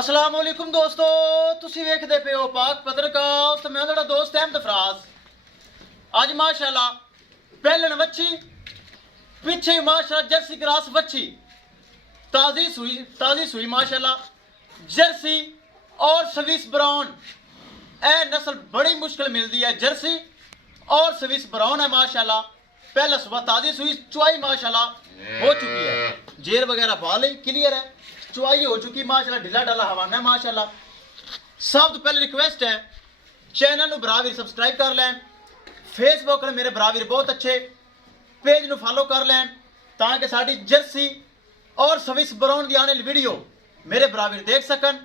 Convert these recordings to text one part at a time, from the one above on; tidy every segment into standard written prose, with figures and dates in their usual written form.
अस्सलाम वालेकुम दोस्तों, तुसी वेखदे पे हो पाक पत्रकार ते मैं तुहाडा दोस्त अहमद फराज। अज माशाल्लाह पहलन वच्छी पिछे माशाल्लाह जर्सी क्रॉस वच्छी ताजी सुई माशाल्लाह जर्सी और स्विस ब्राउन। ए नस्ल बड़ी मुश्किल मिलती है, जर्सी और स्विस ब्राउन है माशाल्लाह। पहला सुबह ताजी सुई, चुआई माशाल्लाह हो चुकी है, जेर वगैरह पा ली, क्लियर है, चुआई हो चुकी माशाल्लाह, ढिला ढाला हवाना है माशाल्लाह। सब तो पहले रिक्वेस्ट है चैनल बराबर सबसक्राइब कर लैन, फेसबुक पर मेरे बराबर बहुत अच्छे पेज ਨੂੰ फॉलो कर लैन ताकि साड़ी जर्सी और स्विस ब्राउन की आने वाली वीडियो मेरे बराबर देख सकन।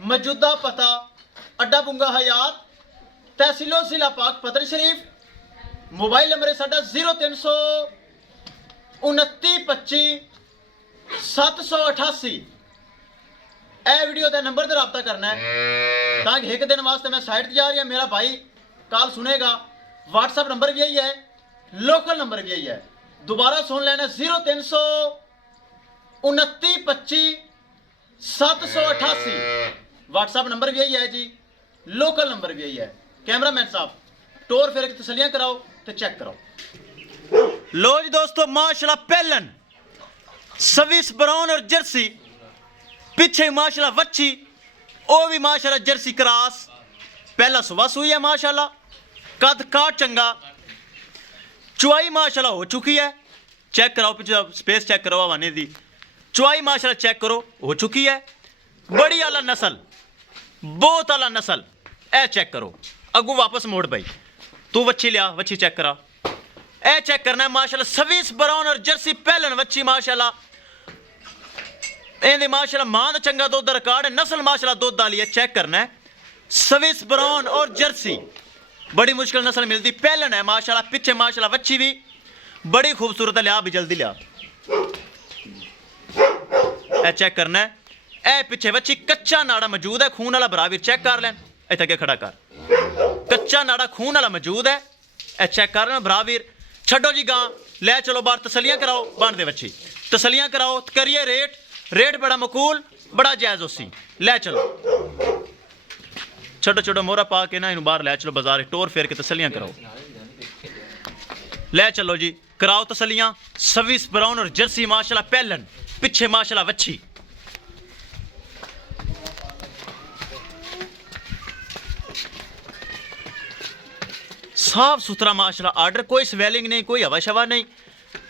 मौजूदा पता अड्डा बुंगा हयात, तहसीलो जिला पाक पतन शरीफ। मोबाइल नंबर है साडा 032925 ए वीडियो का नंबर से रबता करना है ताकि एक दिन वास्ते मैं साइड जा रही है, मेरा भाई कॉल सुनेगा। व्हाट्सएप नंबर भी यही है, लोकल नंबर भी यही है, दोबारा सुन लेना 032925 व्हाट्सएप नंबर भी यही है जी, लोकल नंबर भी यही है। कैमरामैन साहब टोर फिर तसलियां कराओ तो चेक कराओ। लो जी दोस्तों माशाल्लाह पहलन स्विस ब्राउन और जर्सी, पिछे माशाल्लाह वच्छी वो भी माशाल्लाह जर्सी क्रॉस। पहला सुबह सुई है माशाल्लाह, कद काट चंगा, चुआई माशाल्लाह हो चुकी है। चेक कराओ पीछे स्पेस चेक करो हवाने दी, चुआई माशाल्लाह चेक करो हो चुकी है। बड़ी आला नस्ल, बहुत आला नस्ल। ए चेक करो, अगू वापस मोड़ भाई, तू वच्छी लिया, वच्छी चेक करा। ए चेक करना है माशाल्लाह स्विस ब्राउन और जर्सी पहलन वच्छी माशाल्लाह। इहदे माशाल्लाह मां दा चंगा दुध रिकॉर्ड है, नस्ल माशाल्लाह दुध वाली है। चेक करना है स्विस ब्राउन और जर्सी, बड़ी मुश्किल नस्ल मिलती, पहलन है माशाल्लाह। पिछे माशाल्लाह वच्छी भी बड़ी खूबसूरत है, लिया भी जल्दी लिया। ए चेक करना है, ए पिछे वच्छी कच्चा नाड़ा मौजूद है, खून वाला बराबर चेक कर लें। इत्थे अगे खड़ा कर, कच्चा नाड़ा खून वाला मौजूद है, ए चेक कर लें बराबर। छड्डो जी गां, ले चलो बाहर, तसलियां कराओ, बन दे बच्ची तसलियां कराओ, करिए रेट बड़ा मकूल, बड़ा जायज़ उसी। ले चलो छोटो छोटो मोहरा पा के ना इन बाहर ले चलो, बाजार टोर फेर के तसलियां कराओ। ले चलो जी कराओ तसलियां। स्विस ब्राउन और जर्सी माशाल्लाह पहलन, पिछे माशाल्लाह वच्छी। साफ सुथरा माशाल्लाह आर्डर, कोई स्वेलिंग नहीं, कोई हवा शवा नहीं,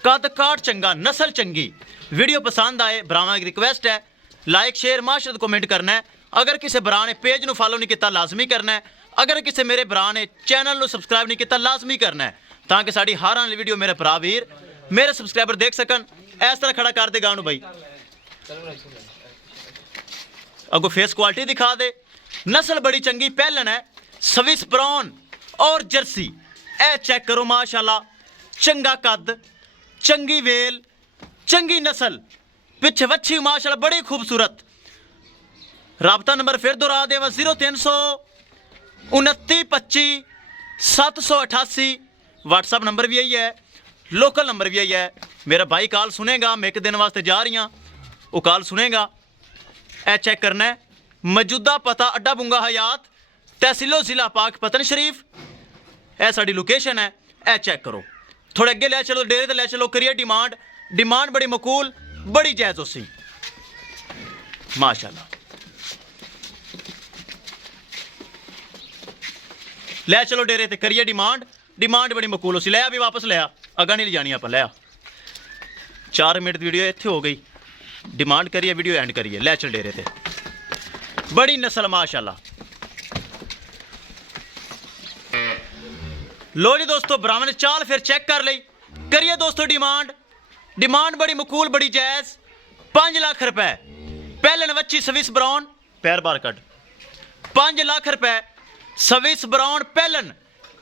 कद काट चंगा, नस्ल चंगी। वीडियो पसंद आए भरावां की रिक्वेस्ट है लाइक शेयर माशाल्लाह कमेंट करना है। अगर किसी भरा ने पेज ਨੂੰ फॉलो नहीं किया लाजमी करना है। अगर किसी मेरे भरा ने चैनल ਨੂੰ सबसक्राइब नहीं किया लाजमी करना है ताकि साड़ी हर आने वीडियो मेरे भरा वीर मेरे सबसक्राइबर देख सकन। इस तरह खड़ा कर दे गानू भाई, अगो फेस क्वालिटी दिखा दे। नस्ल बड़ी चंगी पहलन है स्विस ब्राउन और जर्सी। ए चेक करो माशाल्लाह, चंगा कद, चंगी वेल, चंगी नस्ल, पिछे वच्छी माशाल्लाह बड़ी खूबसूरत। राबता नंबर फिर दोहरा देवा 032925 व्हाट्सएप नंबर भी यही है, लोकल नंबर भी यही है। मेरा भाई कॉल सुनेगा, मैं एक दिन वास्ते जा रही हाँ, वो कॉल सुनेगा। ए चेक करना है मौजूदा पता अड्डा बुंगा हयात, तहसीलो जिला पाक पतन शरीफ, ए साड़ी लोकेशन है। ए चेक करो, थोड़े अगे ले चलो, डेरे ते ले चलो, करिए डिमांड बड़ी मकूल, बड़ी जायज़ उसी माशाल्लाह। ले चलो डेरे ते करिए डिमांड बड़ी मकूल उसी। लिया भी वापस लिया, अगा नहीं ले जानी आप लिया। 4 मिनट वीडियो इत्थे हो गई, डिमांड करिए वीडियो एंड करिए। ले चल डेरे ते बड़ी नस्ल माशाल्लाह। लो जी दोस्तों ब्राह्मण चाल फिर चेक कर ली, करिए दोस्तों डिमांड बड़ी मकूल, बड़ी जायज़। 5 लाख रुपए पहलन वच्छी स्विस ब्राउन, पैर बार कट, 5 लाख रुपए स्विस ब्राउन पहलन,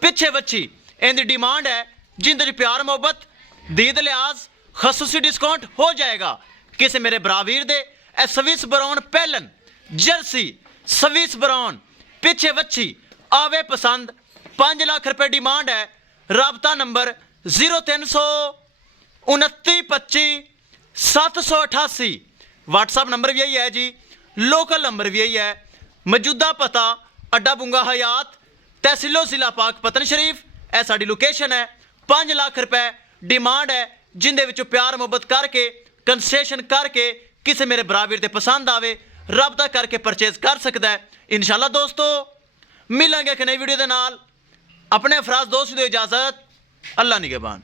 पिछे वच्छी। इनकी डिमांड है जिंदे प्यार मोहब्बत दीद लिहाज खसूसी डिस्काउंट हो जाएगा किसी मेरे बरावीर दे। ए स्विस ब्राउन पहलन जर्सी स्विस ब्राउन पिछे वच्छी आवे पसंद। 5 लाख रुपए डिमांड है। राबता नंबर 032925 788 व्हाट्सएप नंबर भी यही है जी, ਲੋਕਲ ਨੰਬਰ ਵੀ ਇਹੀ ਹੈ। ਮੌਜੂਦਾ ਪਤਾ ਅੱਡਾ ਬੁੰਗਾ ਹਯਾਤ, ਤਹਿਸੀਲੋ ਜ਼ਿਲ੍ਹਾ ਪਾਕਪਤਨ ਸ਼ਰੀਫ। ਇਹ ਸਾਡੀ ਲੋਕੇਸ਼ਨ ਹੈ। 5 ਲੱਖ ਰੁਪਏ ਡਿਮਾਂਡ ਹੈ, ਜਿੰਦੇ ਵਿੱਚੋਂ ਪਿਆਰ ਮੁਹੱਬਤ ਕਰਕੇ ਕੰਸੈਸ਼ਨ ਕਰਕੇ ਕਿਸੇ ਮੇਰੇ ਬਰਾਬਰ ਦੇ ਪਸੰਦ ਆਵੇ ਰਾਬਤਾ ਕਰਕੇ ਪਰਚੇਜ਼ ਕਰ ਸਕਦਾ ਹੈ। ਇਨਸ਼ਾਅੱਲਾ ਦੋਸਤੋ ਮਿਲਾਂਗੇ ਇੱਕ ਨਈ ਵੀਡੀਓ ਦੇ ਨਾਲ। ਆਪਣੇ ਅਫਰਾਜ਼ ਦੋਸਤ ਦੀ ਇਜਾਜ਼ਤ, ਅੱਲਾ ਨਿਗਹਿਬਾਨ।